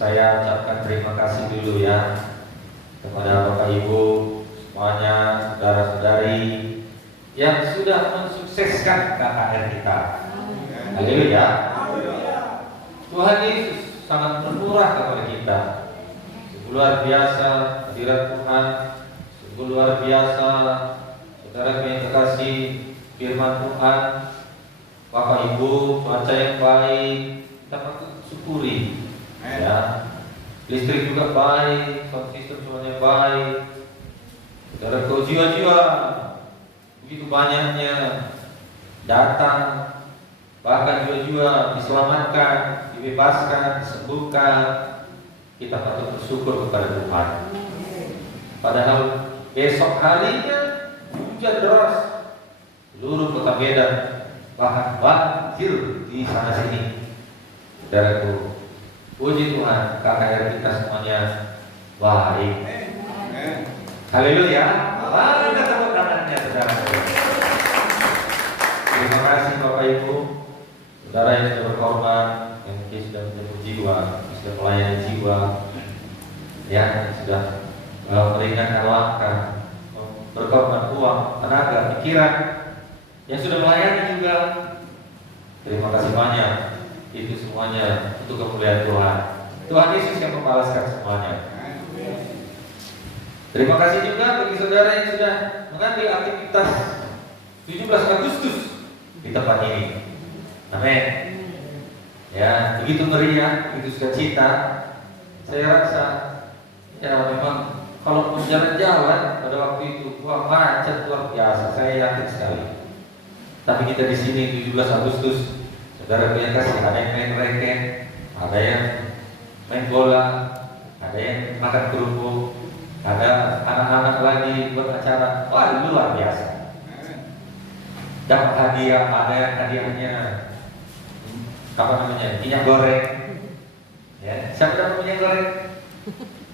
saya ucapkan terima kasih dulu ya kepada Bapak Ibu semuanya, saudara-saudari yang sudah mensukseskan KKR kita. Haleluya. Tuhan Yesus sangat bermurah kepada kita. Sungguh luar biasa hadirat Tuhan. Sungguh luar biasa saudara yang terkasih firman Tuhan. Bapak Ibu, cuaca yang baik, kita patut syukuri. Ya, listrik juga baik, sound system semuanya baik. Saudara, kau jiwa-jiwa begitu banyaknya datang, bahkan jiwa-jiwa diselamatkan, dibebaskan, disembuhkan. Kita patut bersyukur kepada Tuhan. Padahal besok harinya hujan deras, seluruh kota Medan bahkan banjir di sana sini. Saudaraku, puji Tuhan, KKR kita semuanya baik. Haleluya. Bangga tepuk tangannya, saudara. Terima kasih Bapak Ibu, saudara yang sudah berkorban, yang sudah menjemput jiwa, sudah melayani jiwa, ya, yang sudah meringankan langkah, berkorban uang, tenaga, pikiran, yang sudah melayani juga. Terima kasih banyak. Itu semuanya untuk kemuliaan Tuhan. Tuhan Yesus yang membalaskan semuanya. Terima kasih juga bagi saudara yang sudah mengambil aktivitas 17 Agustus di tempat ini. Amin. Ya, begitu meriah, begitu sukacita. Saya rasa ya memang kalau pun jalan-jalan pada waktu itu wah macet luar biasa, saya yakin sekali. Tapi kita di sini 17 Agustus, saudara yang kasih, ada yang main reken, ada yang main bola, ada yang makan kerupuk, ada anak-anak lagi buat acara. Wah, luar biasa. Dapat hadiah, ada yang hadiahnya apa namanya? Minyak goreng. Ya, siapa dapat minyak goreng?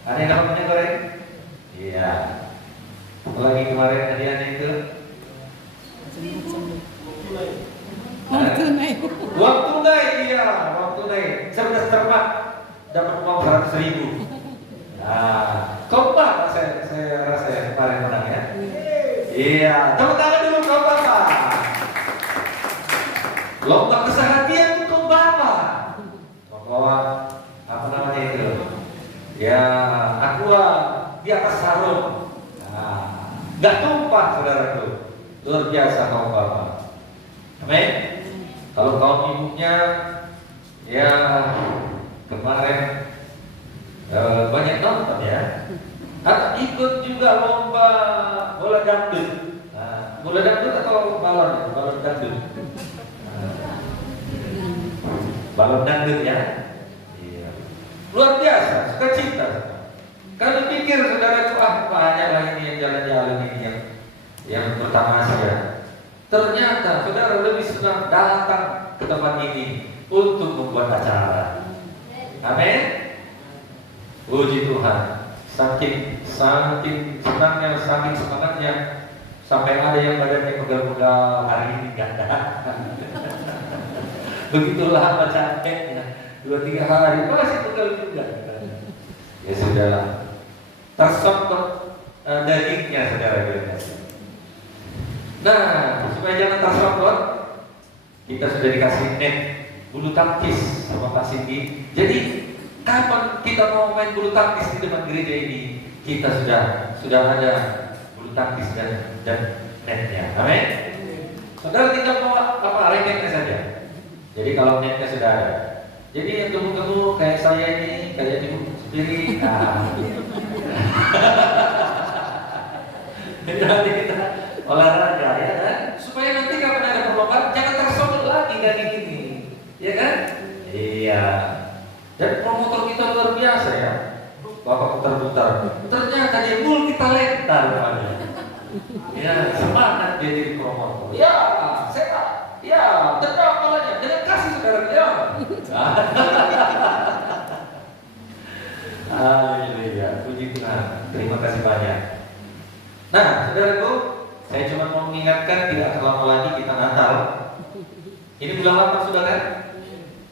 Ada yang dapat minyak goreng? Iya. Apalagi kemarin hadiahnya itu uang tunai. Uang tunai, iya, uang tunai. Saya sudah terima dapat uang 100.000. Nah, kompak saya rasa ya kemarin menang ya. Iya, tepuk tangan dulu kau bapak. Lomba kesehatian kau bapak. Bawa apa namanya itu? Ya, aqua di atas sarung. Nah, nggak tumpah saudaraku. Luar biasa kau bapak. Amin. Kalau kaum ibunya, ya kemarin banyak nonton ya. Atau ikut juga lomba bola dangdut. Nah, bola dangdut atau balon? Balon dangdut. Balon dangdut ya. Iya. Luar biasa, sukacita. Kalau pikir saudara banyak lah ini yang jalan-jalan ini yang bertamasya. Ternyata saudara lebih senang datang ke tempat ini untuk membuat acara. Amin. Puji Tuhan. Saking senangnya, saking semangatnya, sampai ada yang badannya pegal-pegal, hari ini nggak datang. Begitulah apa capeknya. 2-3 hari masih pegal juga. Ya sudah, tersontok dagingnya saudara-saudara. Nah, supaya jangan tersontot, kita sudah dikasih net bulu tangkis sama Pak Cindy. Jadi kapan kita mau main bulu tangkis di depan gereja ini, kita sudah ada bulu tangkis dan netnya. Amin. Saudara tinggal bawa apa raketnya saja. Jadi kalau netnya sudah ada. Jadi yang gemuk-gemuk kayak saya ini, kayak ibu sendiri. Nah, jadi kita olahraga ya kan, supaya nanti kapan ada perlombaan jangan tersontot lagi kayak gini, ya kan? Iya. Dan promotor kita luar biasa ya, bapak putar-putar. Ternyata dia multi talenta rupanya. Ya, semangat dia jadi promotor. Ya, sehat. Ya, tendang kepalanya, jangan kasih saudara dia. Haleluya, puji Tuhan. Terima kasih banyak. Nah, saudaraku, saya cuma mau mengingatkan tidak akan lama lagi kita Natal. Ini bulan 8 sudah kan?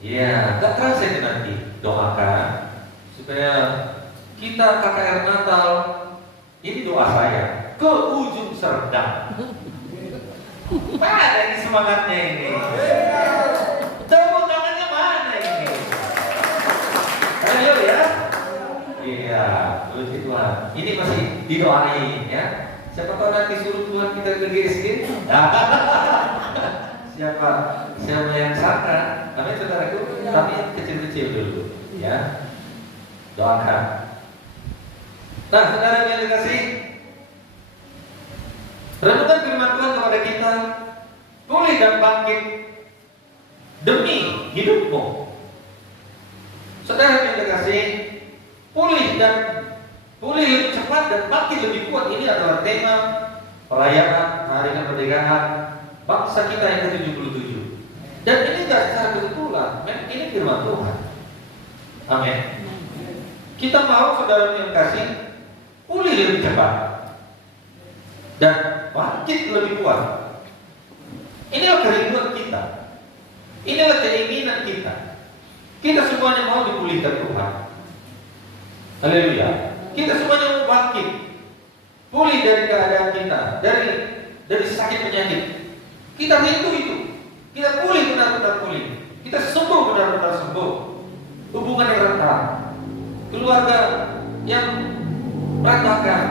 Iya, gak terasa itu nanti. Doakan supaya kita KKR Natal, ini doa saya, ke ujung Serdang. Mana ini semangatnya ini? Tepuk tangannya mana ini? Ayo ya. Iya, puji Tuhan. Ini masih didoain ya. Siapa tahu nanti suruh Tuhan kita ke GSG. Siapa yang sangka? Amin saudaraku. Tapi yang kecil-kecil dulu ya. Doakan. Nah, saudara yang dikasih, renungkan firman Tuhan kepada kita, pulih dan bangkit demi hidupmu. Saudara yang dikasih, pulih lebih cepat dan bangkit lebih kuat. Ini adalah tema perayaan Hari Kemerdekaan bangsa kita yang ke-77. Dan ini tidak secara kebetulan, ini firman Tuhan. Amin. Kita mau saudara yang kasih pulih lebih cepat dan bangkit lebih kuat. Inilah kerinduan kita. Inilah keinginan kita. Kita semuanya mau dipulihkan Tuhan. Haleluya. Kita semuanya mau bangkit, pulih dari keadaan kita, dari sakit penyakit. Kita rindu itu. Kita pulih benar-benar pulih. Kita sembuh benar-benar sembuh. Hubungan yang retak, keluarga yang berantakan,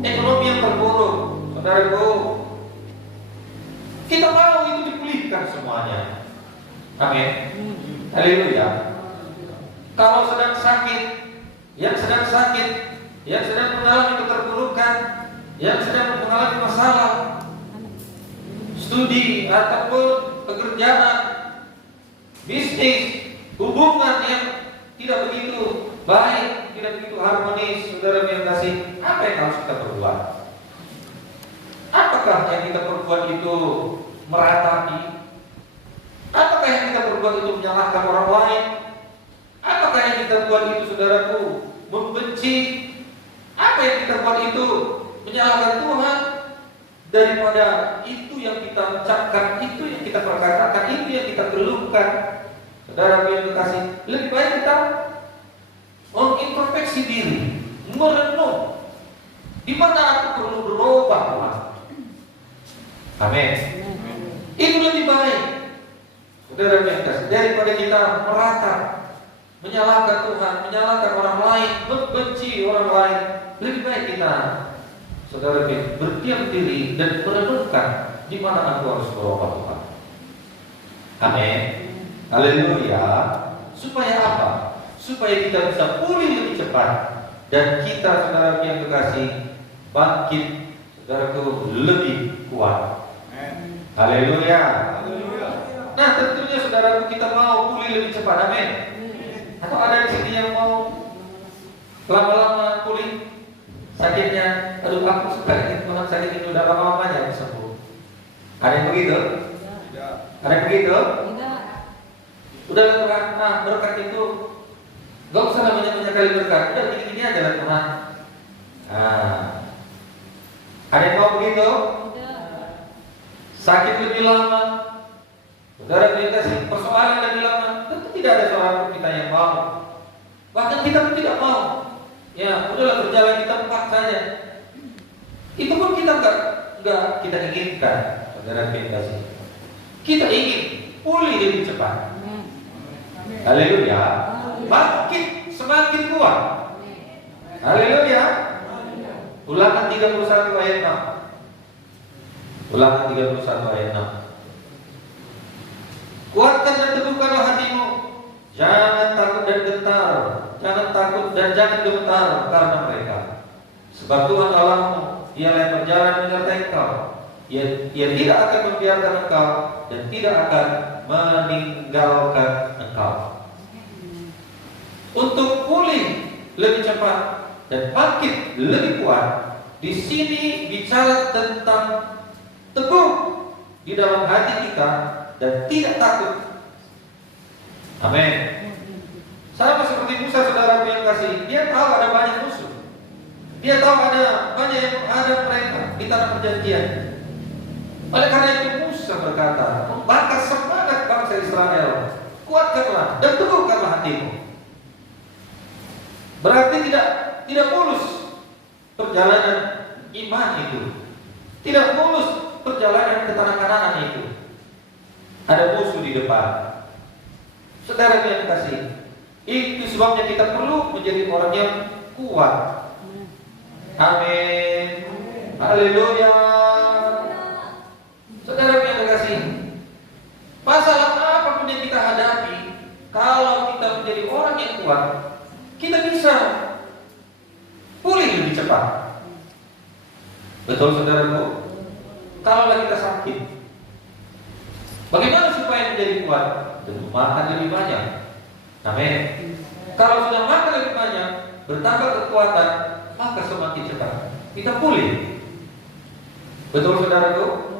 ekonomi yang terpuruk, saudaraku. Kita mau itu dipulihkan semuanya. Amin. Haleluya. Kalau sedang sakit, yang sedang mengalami keterpurukan, yang sedang mengalami masalah, studi ataupun pekerjaan, bisnis, hubungan yang tidak begitu baik, tidak begitu harmonis, saudara yang kasih, apa yang harus kita perbuat? Apakah yang kita perbuat itu meratapi? Apakah yang kita perbuat itu menyalahkan orang lain? Apakah yang kita buat itu, saudaraku, membenci? Apa yang kita buat itu menyalahkan Tuhan? Daripada itu yang kita ucapkan, itu yang kita perkatakan, itu yang kita keluhkan, saudara yang dikasih, lebih baik kita mengintrospeksi diri, merenung, di mana aku perlu berubah, Tuhan. Amin. Itu lebih baik, saudara yang dikasih, daripada kita meratap, menyalahkan Tuhan, menyalahkan orang lain, membenci orang lain. Lebih baik kita, saudara, berdiam diri dan merenungkan di mana aku harus berubah, Tuhan. Amin. Haleluya. Supaya apa? Supaya kita bisa pulih lebih cepat dan kita, saudara yang terkasih, bangkit, saudaraku, lebih kuat. Haleluya. Nah, tentunya saudaraku, kita mau pulih lebih cepat. Amin. Atau ada di sini yang mau lama-lama pulih sakitnya? Aduh, aku suka ini, Tuhan, sakit ini udah lama-lamanya bisa sembuh. Ada yang begitu? Tidak. Ada yang begitu? Tidak. Udah Tuhan, berkat itu gak usah banyak kali berkat, udah gini-gini aja lah Tuhan. Ada yang mau begitu? Tidak. Sakit lebih lama, saudara kita sih persoalan lebih lama, tentu tidak ada seorang kita yang mau. Bahkan kita pun tidak mau. Ya, udahlah berjalan kita empat saja. Itu pun kita enggak kita inginkan, saudara kita sih. Kita ingin pulih lebih cepat. Haleluya. Bangkit semakin kuat. Haleluya. Ulangan 31 ayat 6. Ulangan 31 ayat 6. Kuatkan dan teguhkanlah hatimu. Jangan takut dan gentar. Jangan takut dan jangan gemetar karena mereka. Sebab Tuhan Allahmu, Dialah yang berjalan menyertai engkau. Ia tidak akan membiarkan engkau dan tidak akan meninggalkan engkau. Untuk pulih lebih cepat dan bangkit lebih kuat, di sini bicara tentang teguh di dalam hati kita dan tidak takut. Amin. Sama seperti Musa, saudara yang kasih, dia tahu ada banyak musuh. Dia tahu ada banyak yang menghadap mereka di tanah perjanjian. Oleh karena itu Musa berkata, membakar semangat bangsa Israel, kuatkanlah dan teguhkanlah hatimu. Berarti tidak mulus perjalanan iman itu. Tidak mulus perjalanan ketanak-kanakan itu. Ada musuh di depan. Saudara yang kasih, itu sebabnya kita perlu menjadi orang yang kuat. Amin. Haleluya. Saudara yang kasih, masalah apapun yang kita hadapi, kalau kita menjadi orang yang kuat, kita bisa pulih lebih cepat. Betul saudaraku? Kalau kita sakit, bagaimana supaya menjadi kuat? Tentu makan lebih banyak. Amin. Kalau sudah makan lebih banyak, bertambah kekuatan, maka semakin cepat kita pulih. Betul saudaraku?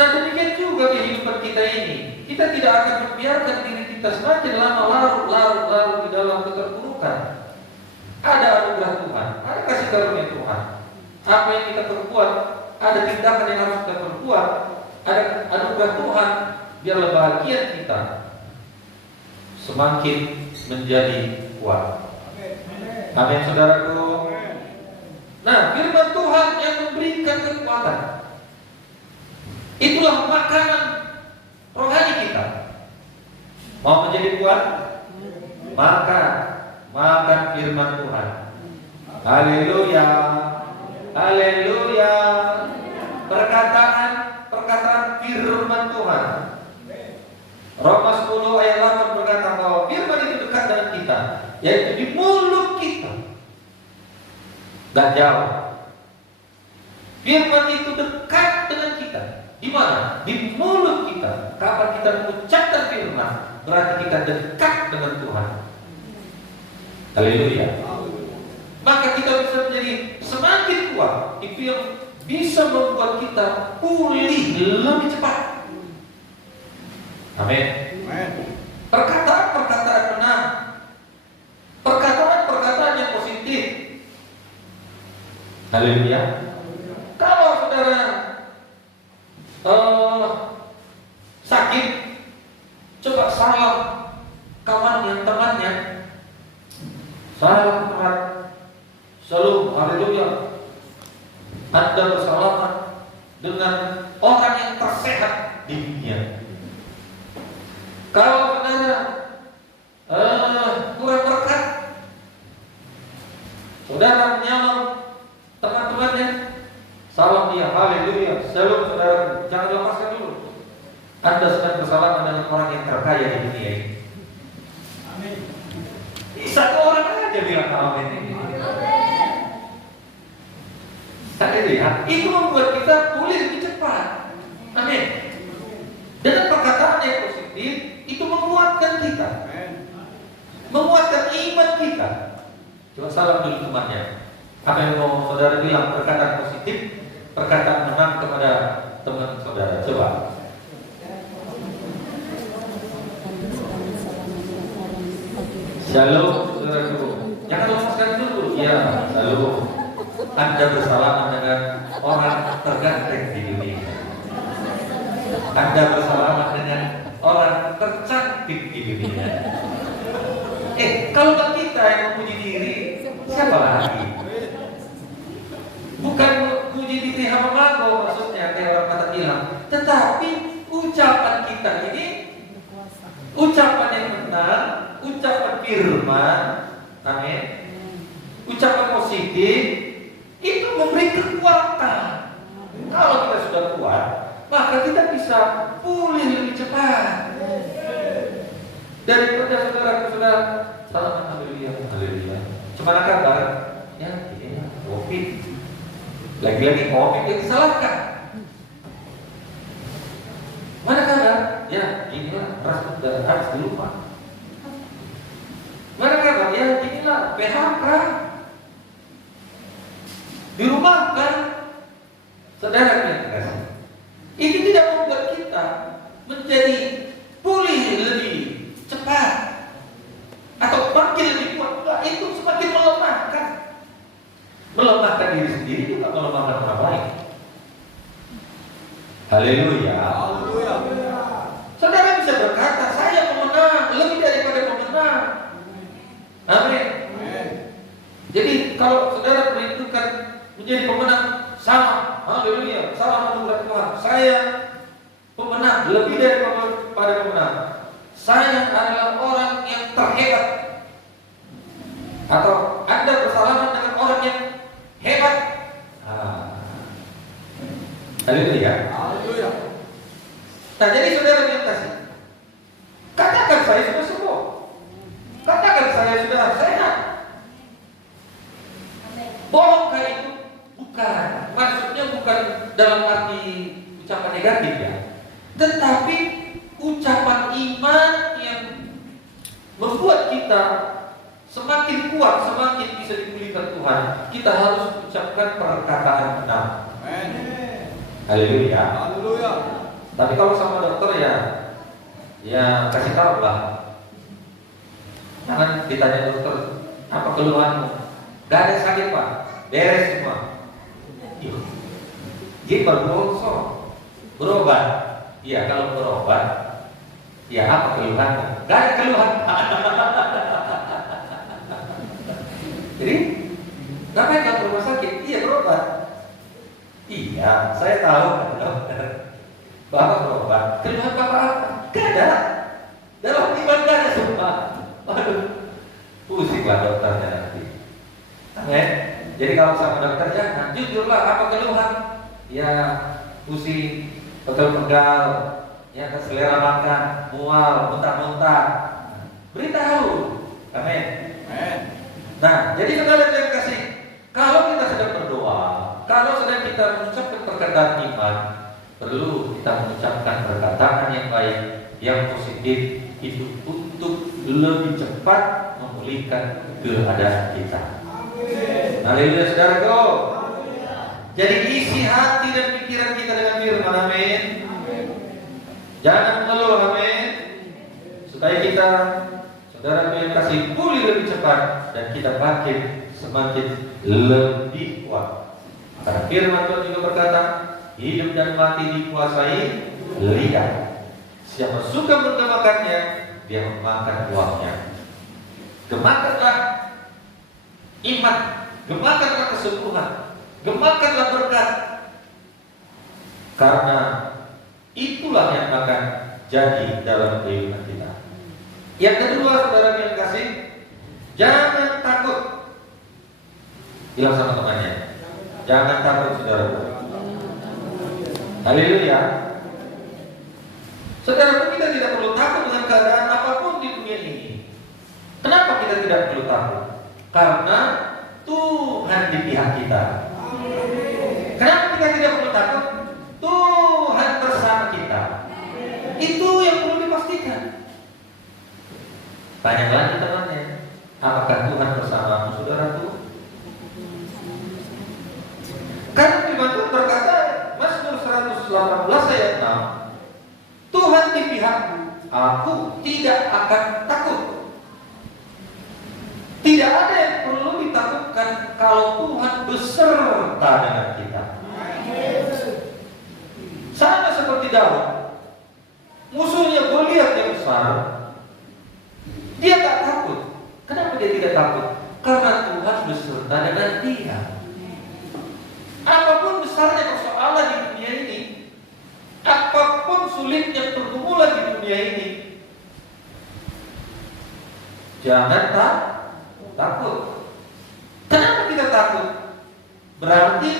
Nah demikian juga kehidupan kita ini. Kita tidak akan membiarkan diri kita semakin lama larut di dalam keterpurukan. Ada anugerah Tuhan, ada kasih karunia Tuhan. Apa yang kita perbuat, ada tindakan yang harus kita perbuat, ada anugerah Tuhan. Biarlah bahagia kita semakin menjadi kuat. Amin saudaraku. Nah, firman Tuhan yang memberikan kekuatan, itulah makanan rohani kita. Mau menjadi kuat? Makan firman Tuhan. Haleluya. Haleluya. Perkataan firman Tuhan. Roma 10 ayat 8 berkata bahwa firman itu dekat dengan kita, yaitu di mulut kita. Gak jauh. Firman itu dekat dengan kita. Di mana? Di mulut kita. Kapan kita mengucapkan firman, berarti kita dekat dengan Tuhan. Haleluya. Maka kita bisa menjadi semakin kuat. Itu yang bisa membuat kita pulih lebih cepat. Amin. Perkataan benar, perkataan yang positif. Haleluya. Kalau saudara sakit, coba salam kawannya, temannya, salam erat, shalom, haleluya. Anda bersalaman dengan orang yang tersehat di dunia. Kalau saudara kurang berkat, saudara menyalom teman-temannya, salam dia, haleluya, shalom saudara, jangan lepaskan dulu. Anda sedang bersalaman dengan orang yang terkaya di dunia ini. Amin. Satu orang aja bilang amin ini. Haleluya. Itu membuat kita pulih lebih cepat. Amin. Dengan perkataan yang positif, itu menguatkan kita, menguatkan iman kita. Coba salam dulu temannya. Apa yang mau saudara bilang? Perkataan positif, perkataan menang kepada teman saudara. Coba. Shalom saudaraku. Jangan lepaskan dulu. Ya, shalom. Anda bersalaman dengan orang terganteng di dunia. Anda bersalaman dengan orang tercantik di dunia. Kalau bukan kita yang memuji diri, siapa lagi? Bukan memuji diri hama-mago maksudnya kayak orang kata bilang, tetapi ucapan kita ini ucapan yang benar, ucapan firman, amin, ucapan positif, itu memberi kekuatan. Kalau kita sudah kuat, maka kita bisa pulih lebih cepat. Daripada saudara-saudara salaman haleluya, haleluya. Gimana kabar? Ya, ini COVID. Lagi-lagi COVID yang disalahkan. Mana kabar? Ya, inilah harus di rumah. Mana kabar? Ya, inilah PHK. Di rumah kan? Saudara yang kasih. Itu tidak membuat kita menjadi pulih lebih cepat atau makin lebih kuat. Enggak, itu semakin melemahkan diri sendiri, juga melemahkan orang lain. Haleluya. Saudara bisa berkata, saya pemenang lebih daripada pemenang. Amin. Jadi kalau saudara perintahkan menjadi pemenang, sama, haleluya, sama anugerah Tuhan. Saya pemenang, lebih daripada pemenang. Saya adalah orang yang terhebat. Atau Anda bersalaman dengan orang yang hebat. Haleluya. Haleluya. Nah, jadi saudara yang kasih, katakan saya sudah sembuh. Katakan saya sudah sehat. Bohongkah itu? Bukan. Maksudnya bukan dalam arti ucapan negatif ya. Tetapi ucapan iman yang membuat kita semakin kuat, semakin bisa dipulihkan Tuhan. Kita harus ucapkan perkataan benar. Amin. Haleluya. Haleluya. Tapi kalau sama dokter ya kasih tahu lah. Jangan ditanya dokter, apa keluhanmu? Gak ada sakit Pak, beres semua. Dia berbohong, berobat. Iya, kalau berobat, ya apa keluhanmu? Gak ada keluhan. Jadi, ngapain ke rumah sakit? Iya, berobat. Iya, saya tahu dokter. Bapak berobat. Keluhan Bapak apa? Gak ada. Dalam iman gak ada semua. Waduh, pusinglah dokternya nanti. Amin. Jadi kalau sama dokter jangan, jujurlah apa keluhan. Ya, pusing, pegal-pegal, ya selera makan, mual, muntah-muntah. Beritahu. Amin. Amin. Nah, jadi saudara yang kasih, kalau kita sedang berdoa, kalau sedang kita mengucapkan perkataan iman, perlu kita mengucapkan perkataan yang baik, yang positif, itu untuk lebih cepat memulihkan keadaan kita. Haleluya saudaraku. Jadi isi hati dan pikiran kita dengan firman, amin. Jangan mengeluh, amin. Supaya kita, saudara yang kasih, pulih lebih cepat dan kita semakin lebih kuat. Karena firman Tuhan juga berkata, hidup dan mati dikuasai lidah. Siapa suka menggemakannya, dia memakan buahnya. Gemakanlah iman, gemakanlah kesembuhan, gemakanlah berkat. Karena itulah yang akan jadi dalam kehidupan kita. Yang kedua, saudara yang kasih, jangan takut. Bilang sama temannya, jangan takut saudara. Haleluya. Saudara, kita tidak perlu takut dengan keadaan apapun di dunia ini. Kenapa kita tidak perlu takut? Karena Tuhan di pihak kita. Kenapa kita tidak perlu takut? Tuhan bersama kita. Itu yang perlu dipastikan. Tanya lagi temannya, apakah Tuhan bersamamu, saudaraku? Karena firman Tuhan berkata, Mazmur 118 ayat 6, Tuhan di pihakku, aku tidak akan takut. Tidak ada yang perlu ditakutkan kalau Tuhan beserta dengan kita. Sama seperti Daud, musuhnya Goliat yang besar, dia tak takut. Kenapa dia tidak takut? Karena Tuhan beserta dengan dia. Apapun besarnya persoalan di dunia ini, apapun sulitnya pergumulan di dunia ini, jangan takut. Kenapa kita takut? Berarti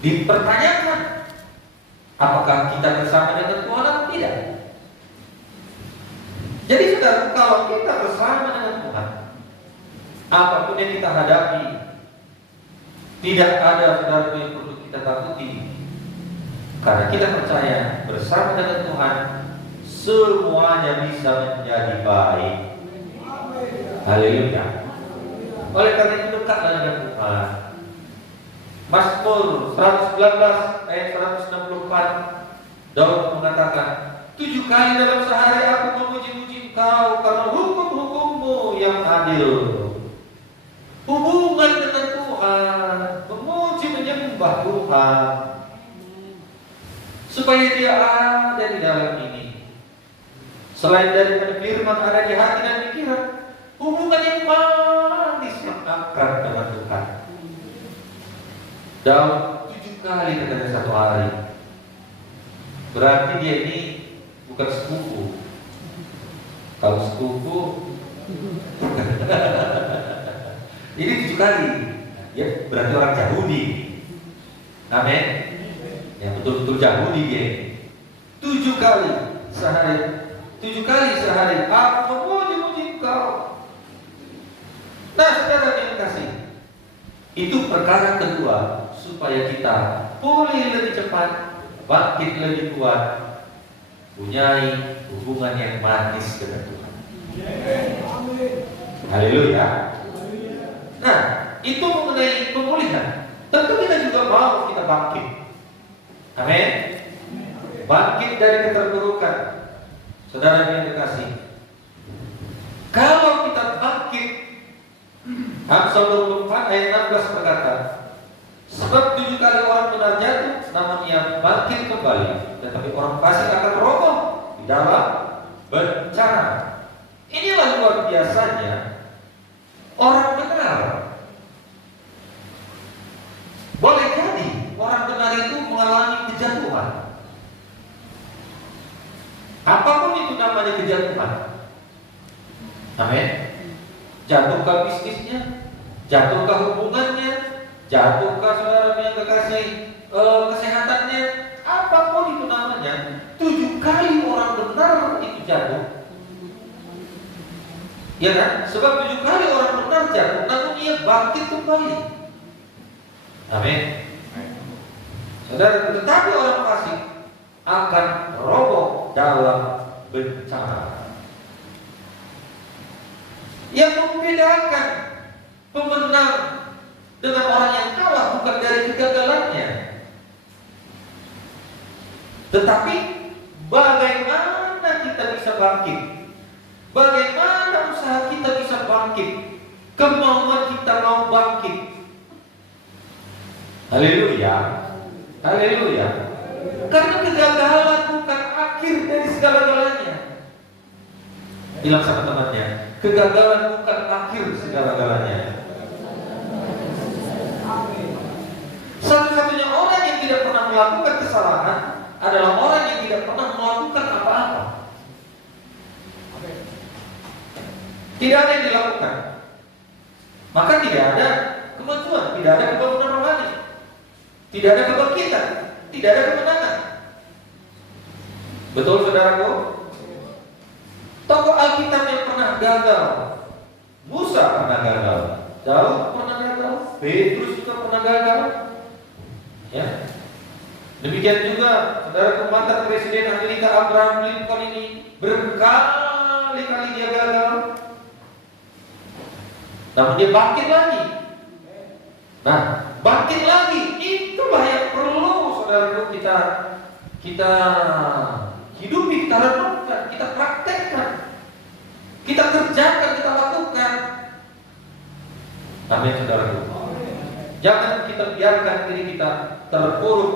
dipertanyakan, apakah kita bersama dengan Tuhan atau tidak? Jadi saudara, kalau kita bersama dengan Tuhan, apapun yang kita hadapi, tidak ada saudara yang perlu kita takuti. Karena kita percaya bersama dengan Tuhan, semuanya bisa menjadi baik. Haleluya. Oleh karena itu dekatlah dengan Tuhan. Mazmur 119 ayat 164, Daud mengatakan, 7 kali dalam sehari aku memuji-muji Engkau karena hukum-hukum-Mu yang adil. Hubungan dengan Tuhan, memuji menyembah Tuhan, supaya Dia ada di dalam ini. Selain daripada firman ada di hati dan pikiran, hubungan yang manis, yang Daud 7 kali katanya satu hari. Berarti dia ini bukan sepupu. Kalau sepupu ini 7 kali. Ya berarti orang Yahudi. Amin. Ya betul-betul Yahudi dia. 7 kali sehari. 7 kali sehari aku memuji-muji Engkau. Nah, saudara yang kasih, itu perkara kedua supaya kita pulih lebih cepat, bangkit lebih kuat, punyai hubungan yang manis dengan Tuhan. Haleluya. Nah, itu mengenai pemulihan. Tentu kita juga mau kita bangkit. Amin. Bangkit dari keterpurukan. Saudara yang dikasih, kalau kita bangkit, Amsal 24 ayat 16 berkata, sebab 7 kali orang benar jatuh, namun ia bangkit kembali, tetapi orang fasik akan roboh di dalam bencana. Inilah luar biasanya orang benar. Boleh jadi orang benar itu mengalami kejatuhan. Apapun itu namanya kejatuhan. Amin. Jatuhkah bisnisnya, jatuhkah hubungannya, jatuhkah saudara yang kekasih kesehatannya, apapun itu namanya, 7 kali orang benar itu jatuh. Ya kan? Sebab 7 kali orang benar jatuh, namun ia bangkit kembali. Amin. Saudara, tetapi orang fasik akan roboh dalam bencana. Yang membedakan pemenang dengan orang yang kalah bukan dari kegagalannya, tetapi bagaimana kita bisa bangkit, bagaimana usaha kita bisa bangkit, kemauan kita mau bangkit. Haleluya, haleluya. Karena kegagalan bukan akhir dari segala-galanya. Bilang sama temannya, kegagalan bukan akhir segala-galanya. Satu-satunya orang yang tidak pernah melakukan kesalahan adalah orang yang tidak pernah melakukan apa-apa. Tidak ada yang dilakukan, maka tidak ada kemajuan, tidak ada kebangunan rohani, tidak ada kebangkitan, tidak ada kemenangan. Betul saudaraku? Tokoh Alkitab yang pernah gagal, Musa pernah gagal, Daud pernah gagal, Petrus juga pernah gagal. Ya. Demikian juga saudara mantan Presiden Amerika Abraham Lincoln ini berkali-kali dia gagal, namun dia bangkit lagi. Nah, bangkit lagi itulah yang perlu saudaraku kita hidupi, kita renungkan, kita praktekkan, kita kerjakan, kita lakukan. Amin saudaraku. Jangan kita biarkan diri kita terpuruk,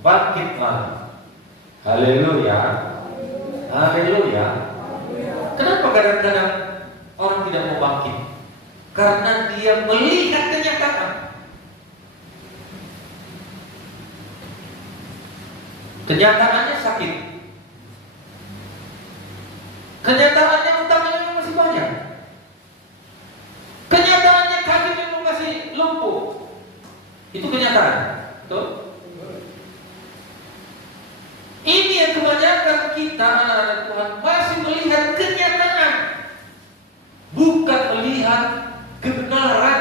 bangkit lagi. Haleluya, haleluya. Kenapa kadang-kadang orang tidak mau bangkit? Karena dia melihat kenyataan. Kenyataannya sakit. Kenyataannya utangnya memang masih banyak. Kenyataannya kaki memang masih lumpuh. Itu kenyataan. Betul? Ini yang kebanyakan kita anak-anak Tuhan masih melihat kenyataan, bukan melihat kebenaran.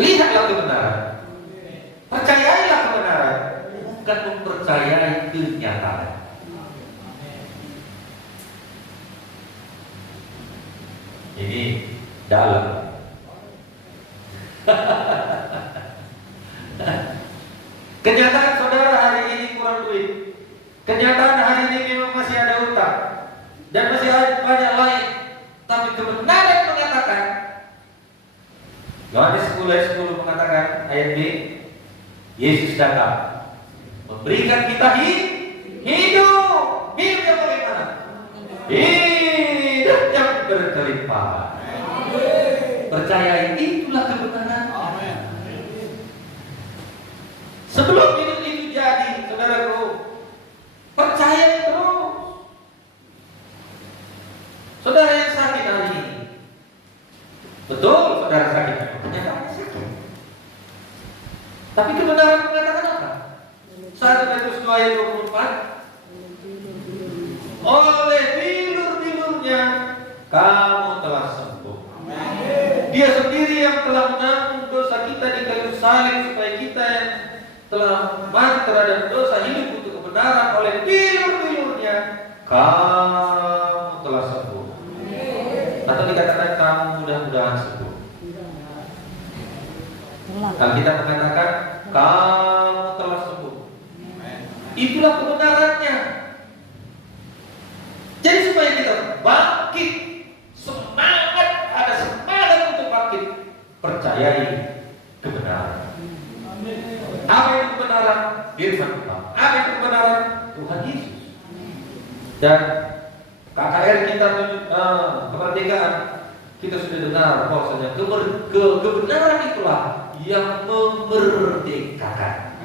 Lihatlah kebenaran, percayailah kebenaran, bukan mempercayai kenyataan. Ini dalam. Kenyataan saudara hari ini kurang duit. Kenyataan hari ini memang masih ada utang dan masih ada banyak lain. Tapi kebenaran mengatakan, Yohanes 10 ayat 10 mengatakan ayat B, Yesus datang memberikan kita hidup. Hidup yang bagaimana? Hidup yang berkelimpahan. Percaya itulah kebenaran. Saudara yang sakit hari ini, betul saudara sakit, kenyataannya sakit. Tapi kebenaran mengatakan apa? 1 Petrus 2 ayat 24, oleh bilur-bilurnya kamu telah sembuh. Dia sendiri yang telah menanggung dosa kita di kayu salib, supaya kita yang telah mati terhadap dosa hidup untuk kebenaran. Oleh bilur-bilurnya kamu telah sembuh. Atau dikatakan kamu mudah-mudahan sembuh. Alkitab mengatakan kamu telah sembuh. Itulah kebenarannya. Jadi supaya kita bangkit, semangat, ada semangat untuk bangkit, percayai kebenaran. Apa itu kebenaran? Firman Tuhan. Apa itu kebenaran? Tuhan Yesus. Dan KKR kita kemerdekaan, kita sudah dengar bahwasanya kebenaran itulah yang memerdekakan.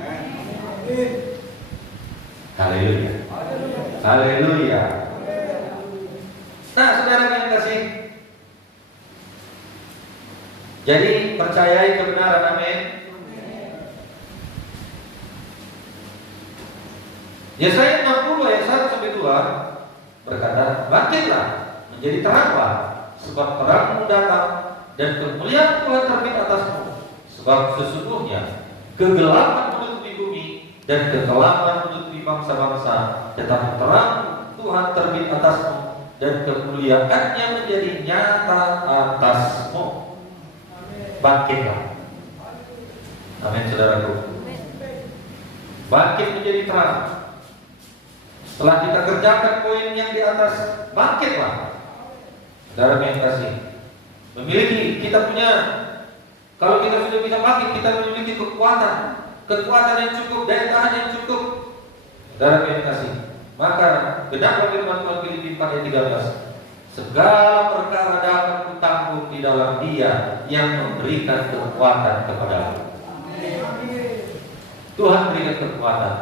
Haleluya. Haleluya. Nah, saudara yang kasih, jadi percayai kebenaran, amin. Yesaya 60 ayat 1 sampai 2 berkata, bangkitlah menjadi teranglah, sebab terangmu datang dan kemuliaan Tuhan terbit atasmu. Sebab sesungguhnya kegelapan menutupi bumi dan kekelaman menutupi bangsa-bangsa, tetapi terang Tuhan terbit atasmu dan kemuliaannya menjadi nyata atasmu. Bangkitlah. Amin, saudaraku. Bangkit menjadi terang. Setelah kita kerjakan poin yang di atas, bangkitlah. Saudara yang kasih, kita punya, kalau kita sudah bisa bangkit, kita memiliki kekuatan yang cukup, daya tahan yang cukup. Saudara yang kasih, maka genaplah firman Tuhan Filipi 4 ayat 13. Segala perkara dapat kutanggung di dalam Dia yang memberikan kekuatan kepadamu. Tuhan berikan kekuatan.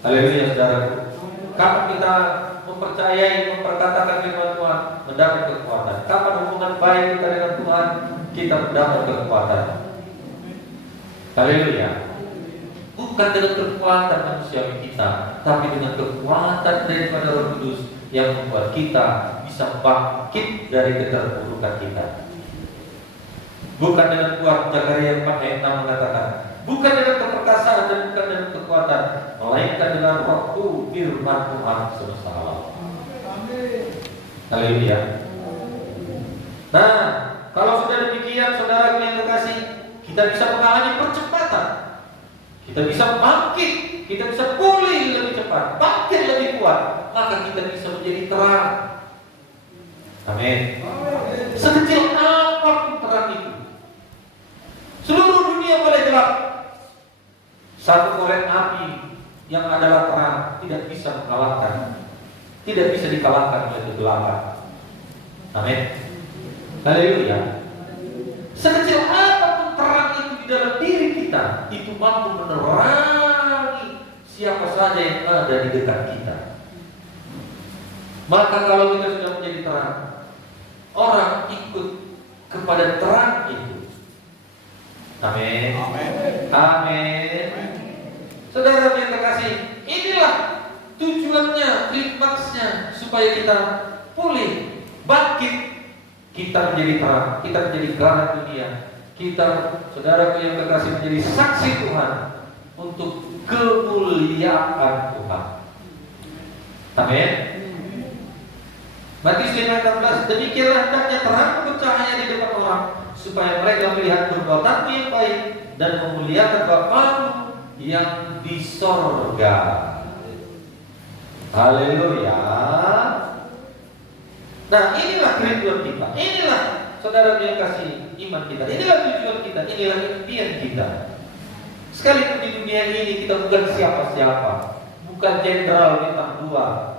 Haleluya, saudaraku. Kapan kita mempercayai, memperkatakan firman Tuhan, mendapat kekuatan. Kapan hubungan baik kita dengan Tuhan, kita mendapat kekuatan. Haleluya. Bukan dengan kekuatan manusiawi kita, tapi dengan kekuatan daripada Roh Kudus yang membuat kita bisa bangkit dari keterpurukan kita. Bukan dengan kuat, Zakaria 4 ayat 6 mengatakan, bukan dengan keperkasaan dan bukan dengan kekuatan, melainkan dengan waktu firman Tuhan semesta alam. Haleluya. Nah, kalau sudah demikian, saudara yang terkasih, kita bisa mengalami percepatan. Kita bisa bangkit, kita bisa pulih lebih cepat, bangkit lebih kuat, maka kita bisa menjadi terang. Amin. Sekecil apapun terang itu, seluruh dunia boleh gelap. Satu korek api yang adalah terang tidak bisa mengalahkan, tidak bisa dikalahkan oleh kegelapan. Amin. Haleluya. Sekecil apapun terang itu di dalam diri kita, itu mampu menerangi siapa saja yang ada di dekat kita. Maka kalau kita sudah menjadi terang, orang ikut kepada terang itu. Amin. Amin. Saudara yang terkasih, inilah tujuannya, klimaksnya, supaya kita pulih, bangkit, kita menjadi terang, kita menjadi garam dunia, kita, saudara yang terkasih, menjadi saksi Tuhan untuk kemuliaan Tuhan. Amin. Matius 5:16, demikianlah hendaknya terang bercahaya di depan orang, supaya mereka melihat perbuatanmu yang baik dan memuliakan Bapamu yang di sorga. Haleluya. Nah, inilah kerinduan kita. Inilah, saudara yang kasih, iman kita. Inilah tujuan kita. Inilah impian kita. Sekalipun di dunia ini kita bukan siapa-siapa, bukan jenderal bintang 2,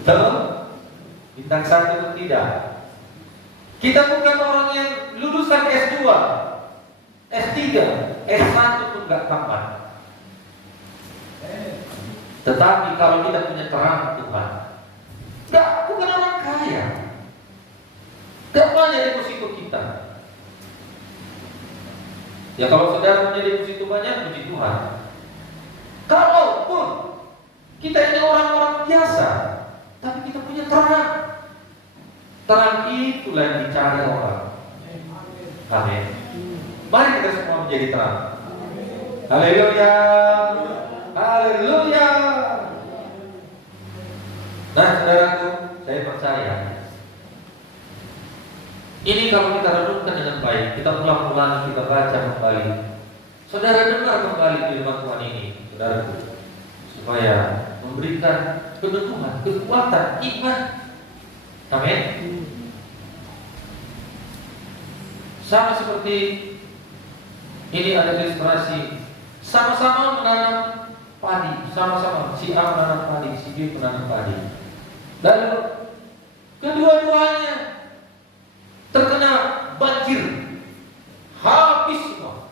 betul? Bintang 1 pun tidak. Kita bukan orang yang lulusan S2, S3, S1 pun gak tamat. Tetapi kalau kita punya terang Tuhan, gak Ya kalau saudara punya deposito banyak, puji Tuhan. Kalaupun kita ini orang-orang biasa, tapi kita punya terang. Terang itulah yang dicari orang. Amin. Mari kita semua menjadi terang. Haleluya. Haleluya. Nah, saudaraku, saya percaya ini kalau kita renungkan dengan baik, kita ulang-ulang, kita baca kembali, saudara dengar kembali firman Tuhan ini, saudaraku, supaya memberikan keteguhan, kekuatan, iman. Amin. Sama seperti ini ada ilustrasi, sama-sama menanam padi, sama-sama si A menanam padi, si B menanam padi. Lalu kedua-duanya terkena banjir, habis semua.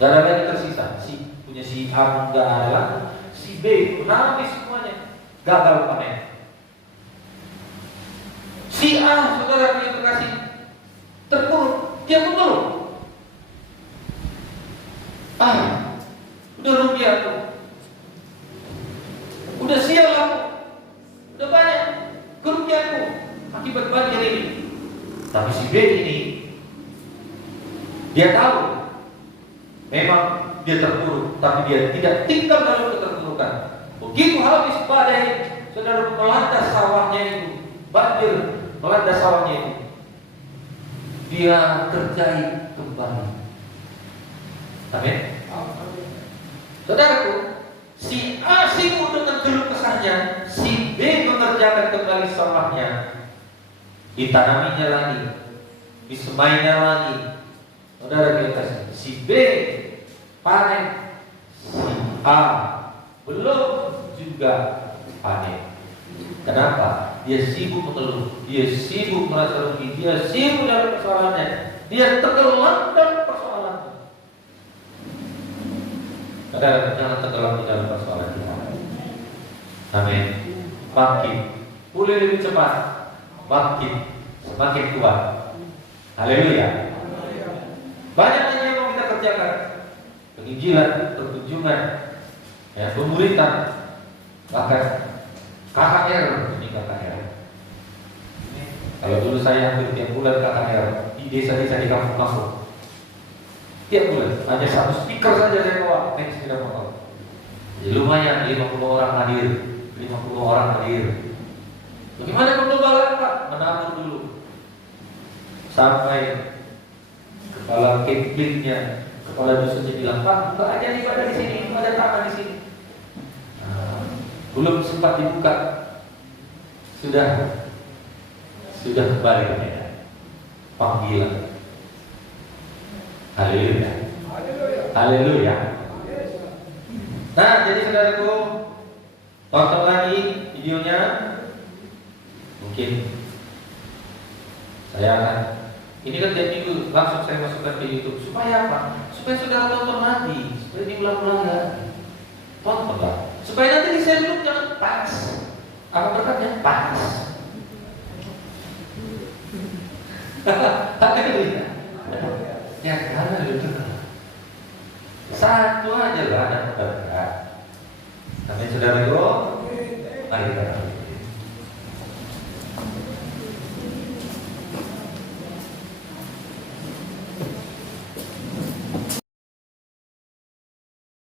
Gak ada lagi tersisa. Punya si A nggak ada, si B habis semuanya, gagal panen. Si A, saudara punya terkasih, terpuruk, dia mengeluh. Udah rugi aku, udah sial aku, udah banyak kerugianku akibat banjir ini. Tapi si B ini, dia tahu memang dia terpuruk, tapi dia tidak tinggal dalam keterpurukan. Begitu habis badai, saudara, melanda sawahnya itu, banjir melanda sawahnya itu, dia kerjai kembali. Amin. Saudaraku, si A sibuk dengan keluh kesahnya, si B mengerjakan kembali sawahnya, ditanaminya lagi, disemainya lagi. Saudara kita, si B panen, si A belum juga panen. Kenapa? Dia sibuk mengeluh, dia sibuk merasa rugi, dia sibuk dalam persoalannya, dia tenggelam dalam persoalan. Saudara, jangan tenggelam di dalam persoalan kita. Amin. Makin pulih lebih cepat, makin semakin kuat. Haleluya. Banyak yang mau kita kerjakan, penginjilan, perkunjungan, ya, pemuritan, bahkan KKR. Ini KKR. Kalau dulu saya hampir tiap bulan KKR di desa-desa di kampung-kampung. Tiap bulan hanya satu speaker saja saya bawa, naik sepeda motor. Jadi lumayan 50 orang hadir, 50 orang hadir. Bagaimana pengembalian Pak? Menabur dulu sampai kepala kemplingnya, kepala dusunnya bilang, Pak, buka aja ibadah di sini, ada tangan di sini. Belum sempat dibuka, sudah kembali ke medan panggilan. Haleluya. Haleluya. Nah, jadi saudaraku, tonton lagi videonya. Mungkin saya akan, ini kan tiap minggu langsung saya masukkan ke YouTube. Supaya apa? Supaya saudara tonton lagi, supaya diulang-ulang lagi. Tontonlah, supaya nanti di share jangan panas. Apa berkatnya? Panas. Haleluya. Ya karena itu satu aja lah ada berkat. Amin, saudaraku. Mari kita